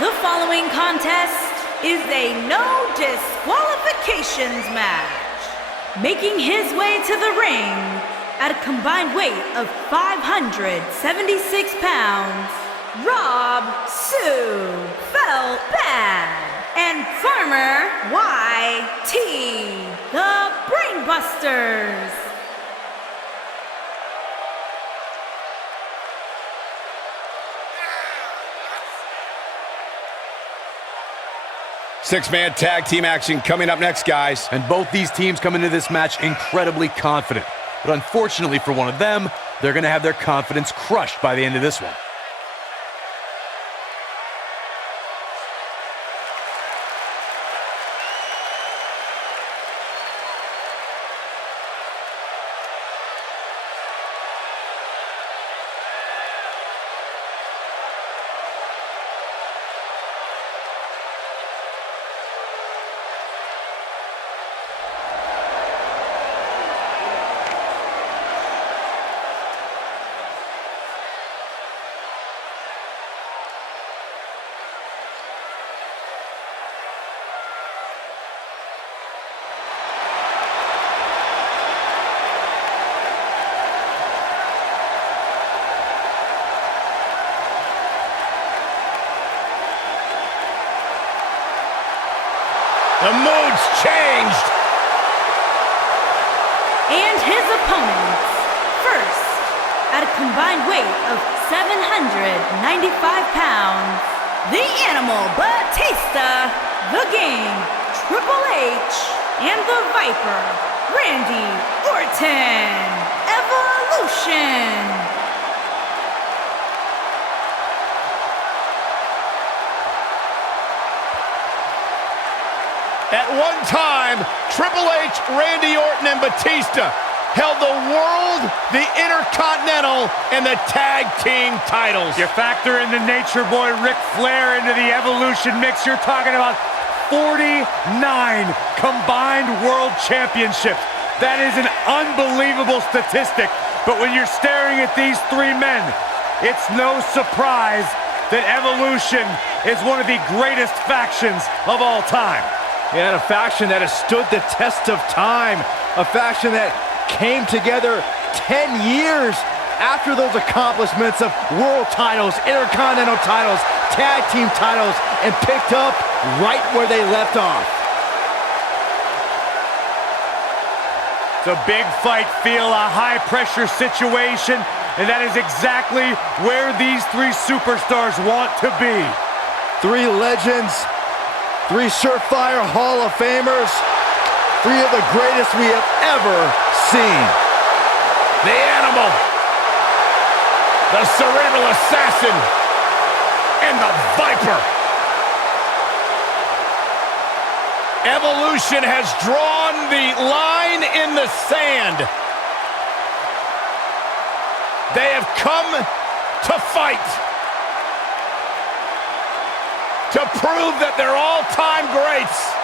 The following contest is a no disqualifications match. Making his way to the ring at a combined weight of 576 pounds, Rob Sue Falbak and Farmer YT, the Brainbusters. Six-man tag team action coming up next, guys. And both these teams come into this match incredibly confident. But unfortunately for one of them, they're going to have their confidence crushed by the end of this one. The mood's changed. And his opponents, first, at a combined weight of 795 pounds, the Animal Batista, the Game, Triple H, and the Viper, Randy Orton, Evolution. At one time, Triple H, Randy Orton, and Batista held the World, the Intercontinental, and the Tag Team titles. You factor in the Nature Boy Ric Flair into the Evolution mix, you're talking about 49 combined World Championships. That is an unbelievable statistic, but when you're staring at these three men, it's no surprise that Evolution is one of the greatest factions of all time. Yeah, and a faction that has stood the test of time. A faction that came together 10 years after those accomplishments of world titles, intercontinental titles, tag team titles, and picked up right where they left off. It's a big fight feel, a high-pressure situation, and that is exactly where these three superstars want to be. Three legends, three surefire Hall of Famers, three of the greatest we have ever seen. The Animal, the Cerebral Assassin, and the Viper. Evolution has drawn the line in the sand. They have come to fight, to prove that they're all-time greats.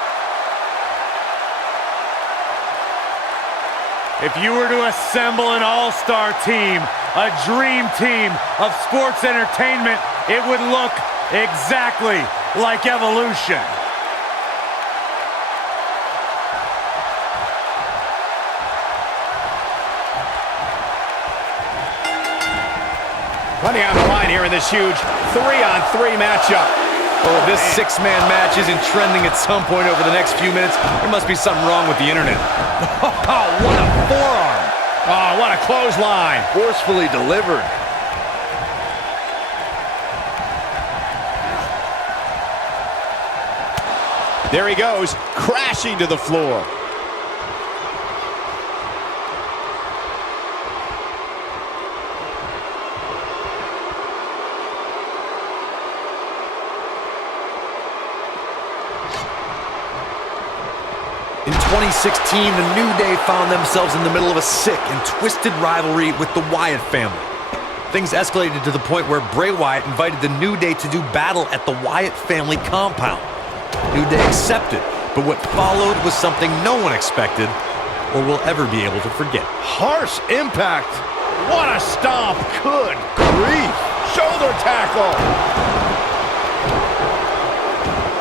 If you were to assemble an all-star team, a dream team of sports entertainment, it would look exactly like Evolution. Plenty on the line here in this huge 3-on-3 matchup. Well, if this six-man match isn't trending at some point over the next few minutes, there must be something wrong with the internet. Oh, what a forearm. Oh, what a clothesline. Forcefully delivered. There he goes, crashing to the floor. In 2016, the New Day found themselves in the middle of a sick and twisted rivalry with the Wyatt family. Things escalated to the point where Bray Wyatt invited the New Day to do battle at the Wyatt family compound. New Day accepted, but what followed was something no one expected or will ever be able to forget. Harsh impact. What a stomp. Good grief. Shoulder tackle.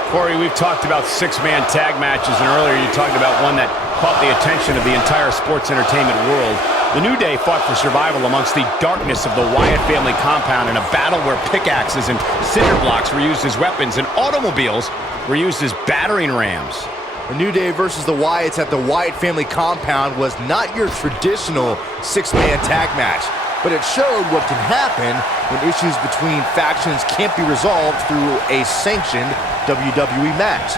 Corey, we've talked about six-man tag matches, and earlier you talked about one that caught the attention of the entire sports entertainment world. The New Day fought for survival amongst the darkness of the Wyatt family compound in a battle where pickaxes and cinder blocks were used as weapons and automobiles were used as battering rams. The New Day versus the Wyatts at the Wyatt family compound was not your traditional six-man tag match, but it showed what can happen when issues between factions can't be resolved through a sanctioned WWE match.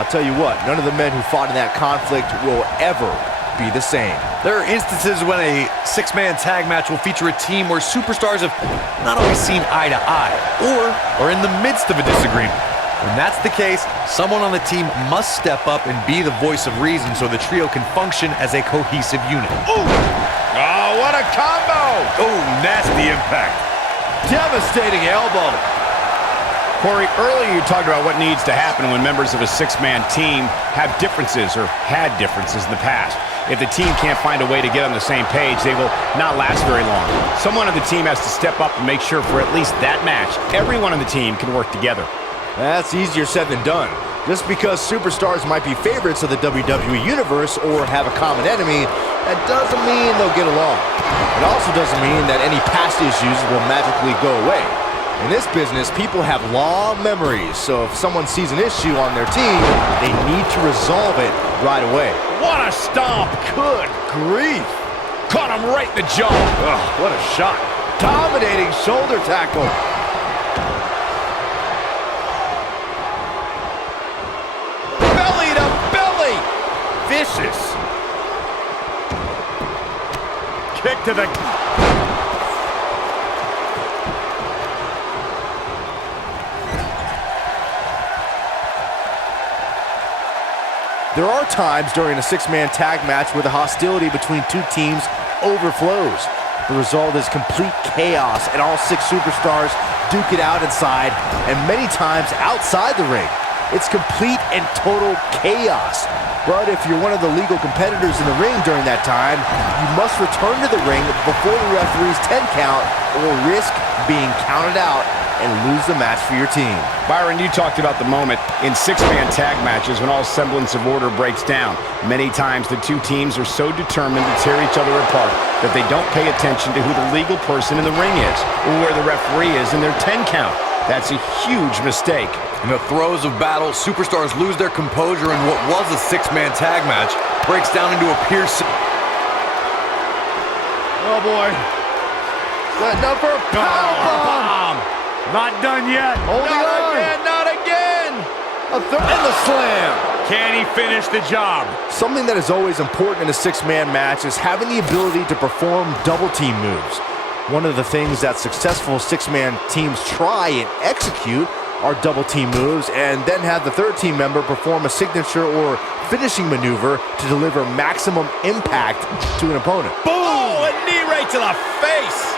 I'll tell you what, none of the men who fought in that conflict will ever be the same. There are instances when a six-man tag match will feature a team where superstars have not always seen eye to eye, or are in the midst of a disagreement. When that's the case, someone on the team must step up and be the voice of reason so the trio can function as a cohesive unit. Ooh! Oh, what a combo! Oh, nasty impact. Devastating elbow. Corey, earlier you talked about what needs to happen when members of a six-man team have differences or had differences in the past. If the team can't find a way to get on the same page, they will not last very long. Someone on the team has to step up and make sure for at least that match, everyone on the team can work together. That's easier said than done. Just because superstars might be favorites of the WWE Universe or have a common enemy, that doesn't mean they'll get along. It also doesn't mean that any past issues will magically go away. In this business, people have long memories, so if someone sees an issue on their team, they need to resolve it right away. What a stomp! Good grief! Caught him right in the jaw. Ugh, what a shot. Dominating shoulder tackle. Belly to belly! Vicious. Kick to the... There are times during a six-man tag match where the hostility between two teams overflows. The result is complete chaos, and all six superstars duke it out inside, and many times outside the ring. It's complete and total chaos. But if you're one of the legal competitors in the ring during that time, you must return to the ring before the referee's 10 count or risk being counted out and lose the match for your team. Byron, you talked about the moment in six-man tag matches when all semblance of order breaks down. Many times the two teams are so determined to tear each other apart that they don't pay attention to who the legal person in the ring is or where the referee is in their 10 count. That's a huge mistake. In the throes of battle, superstars lose their composure, and what was a six-man tag match breaks down into a piercing... Oh boy. Setting up for a powerbomb. Not done yet. Holding on. Not again! A third and the slam. Can he finish the job? Something that is always important in a six-man match is having the ability to perform double team moves. One of the things that successful six-man teams try and execute are double team moves, and then have the third team member perform a signature or finishing maneuver to deliver maximum impact to an opponent. Boom! Oh, a knee right to the face!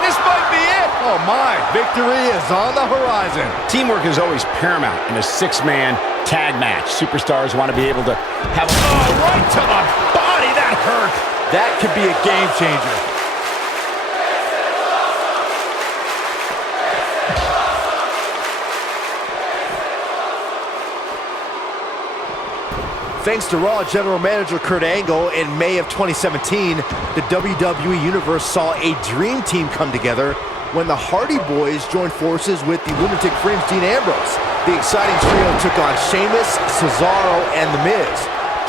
This might be it! Oh my, victory is on the horizon. Teamwork is always paramount in a six-man tag match. Superstars want to be able to have a... Oh, right to the body! That hurt! That could be a game changer. Thanks to Raw General Manager Kurt Angle, in May of 2017, the WWE Universe saw a dream team come together when the Hardy Boys joined forces with the Lunatic Fringe Dean Ambrose. The exciting trio took on Sheamus, Cesaro, and The Miz.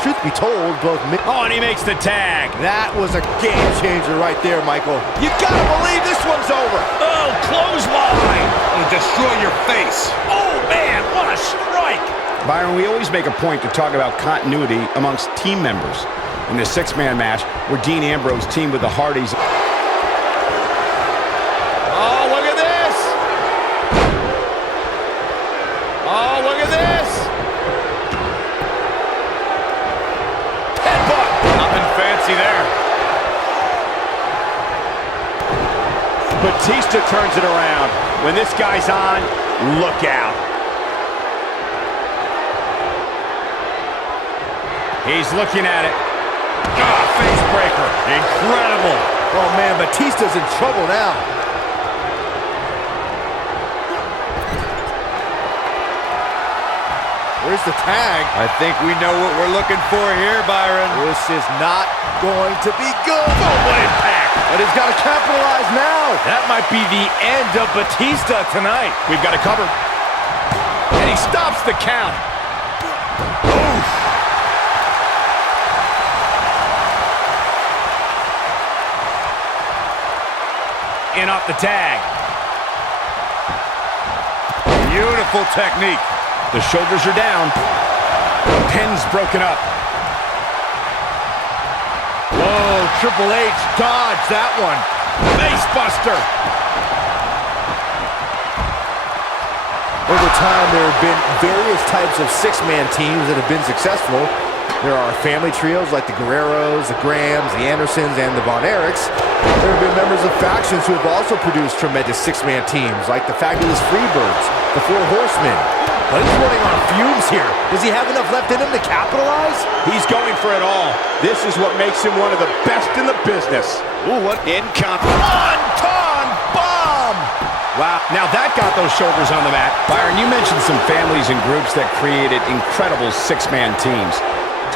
Truth be told, both Miz... Oh, and he makes the tag. That was a game changer right there, Michael. You gotta believe this one's over. Oh, clothesline. It'll destroy your face. Oh, man, what a strike. Byron, we always make a point to talk about continuity amongst team members. In the six-man match, where Dean Ambrose teamed with the Hardys. Oh, look at this! Oh, look at this! Headbutt! Nothing fancy there. Batista turns it around. When this guy's on, look out. He's looking at it. Ah, face breaker. Incredible. Oh man, Batista's in trouble now. Where's the tag? I think we know what we're looking for here, Byron. This is not going to be good. Oh, what impact! But he's got to capitalize now. That might be the end of Batista tonight. We've got it covered. And he stops the count. Oof. In off the tag. Beautiful technique. The shoulders are down. The pin's broken up. Whoa, Triple H dodged that one. Face buster. Over time, there have been various types of six-man teams that have been successful. There are family trios like the Guerreros, the Grahams, the Andersons, and the Von Erichs. There have been members of factions who have also produced tremendous six-man teams like the Fabulous Freebirds, the Four Horsemen. But he's running on fumes here. Does he have enough left in him to capitalize? He's going for it all. This is what makes him one of the best in the business. Ooh, what? One-ton bomb! Wow, now that got those shoulders on the mat. Byron, you mentioned some families and groups that created incredible six-man teams.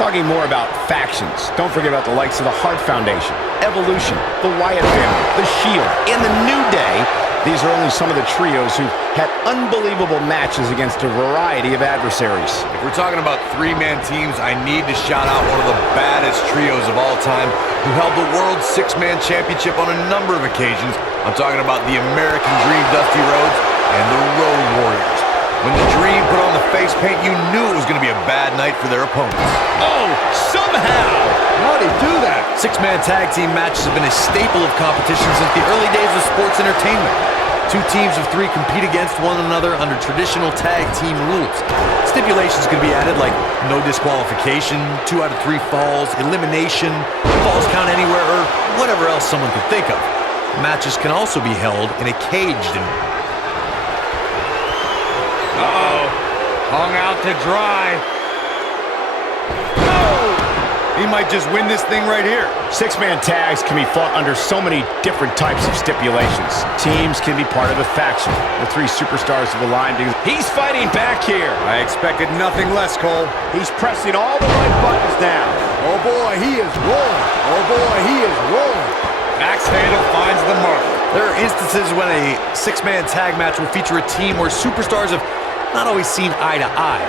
Talking more about factions, don't forget about the likes of the Hart Foundation, Evolution, the Wyatt family, the Shield, and the New Day. These are only some of the trios who had unbelievable matches against a variety of adversaries. If we're talking about three-man teams, I need to shout out one of the baddest trios of all time who held the World Six-Man Championship on a number of occasions. I'm talking about the American Dream, Dusty Rhodes, and the Road Warriors. When the Dream put on the face paint, you knew it was going to be a bad night for their opponents. Oh, somehow! How'd he do that? Six-man tag team matches have been a staple of competition since the early days of sports entertainment. Two teams of three compete against one another under traditional tag team rules. Stipulations can be added like no disqualification, 2 out of 3 falls, elimination, falls count anywhere, or whatever else someone could think of. Matches can also be held in a caged environment. Uh-oh. Hung out to dry. He might just win this thing right here. Six-man tags can be fought under so many different types of stipulations. Teams can be part of a faction. The 3 superstars have aligned. He's fighting back here. I expected nothing less, Cole. He's pressing all the right buttons down. Oh boy, he is rolling. Oh boy, he is rolling. Axe handle finds the mark. There are instances when a six-man tag match will feature a team where superstars have not always seen eye to eye,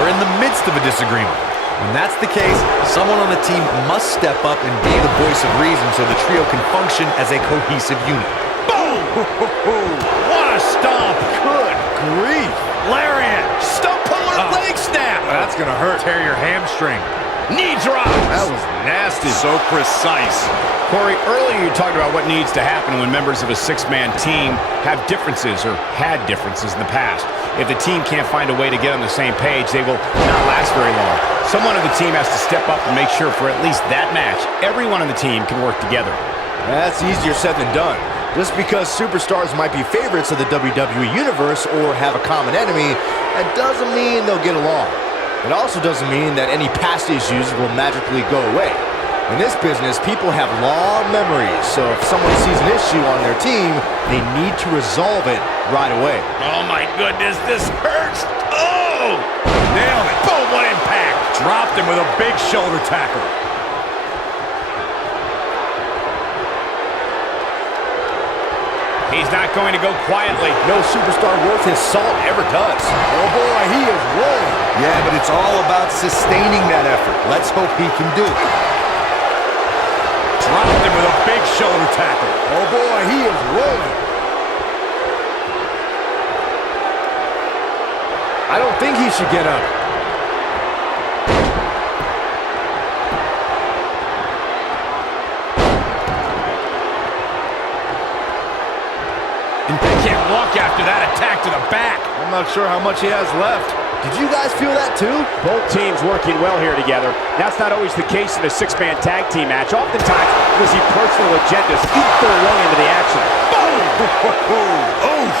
or are in the midst of a disagreement. When that's the case, someone on the team must step up and be the voice of reason so the trio can function as a cohesive unit. Boom! What a stomp! Good grief. Lariat! Stump puller leg snap! That's gonna hurt. Tear your hamstring. Knee drop! That was nasty. So precise. Corey, earlier you talked about what needs to happen when members of a six-man team have differences or had differences in the past. If the team can't find a way to get on the same page, they will not last very long. Someone on the team has to step up and make sure for at least that match, everyone on the team can work together. That's easier said than done. Just because superstars might be favorites of the WWE Universe or have a common enemy, that doesn't mean they'll get along. It also doesn't mean that any past issues will magically go away. In this business, people have long memories, so if someone sees an issue on their team, they need to resolve it right away. Oh my goodness, this hurts! Oh! Nailed it! Boom, what impact! Dropped him with a big shoulder tackle. He's not going to go quietly. No superstar worth his salt ever does. Oh boy, he is rolling. Yeah, but it's all about sustaining that effort. Let's hope he can do it. Dropped him with a big shoulder tackle. Oh boy, he is rolling. I don't think he should get up. They can't walk after that attack to the back. I'm not sure how much he has left. Did you guys feel that too? Both teams working well here together. That's not always the case in a six-man tag team match. Oftentimes, we see personal agendas eat their way into the action. Boom! Oof!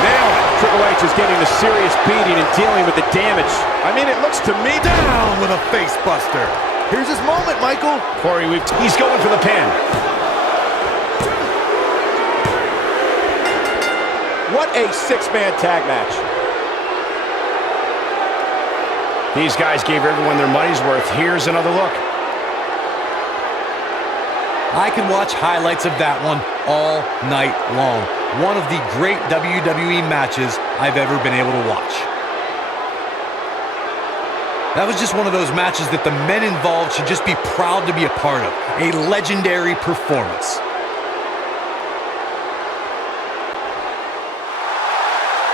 Nailed it. Triple H is getting a serious beating and dealing with the damage. I mean, it looks to me Down with a face buster. Here's his moment, Michael. Corey, he's going for the pin. What a six-man tag match. These guys gave everyone their money's worth. Here's another look. I can watch highlights of that one all night long. One of the great WWE matches I've ever been able to watch. That was just one of those matches that the men involved should just be proud to be a part of. A legendary performance.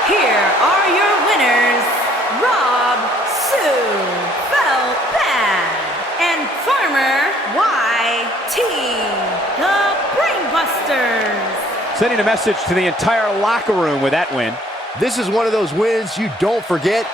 Here are your winners, Rob, Sue, Falbak, and Farmer YT, the Brainbusters. Sending a message to the entire locker room with that win. This is one of those wins you don't forget.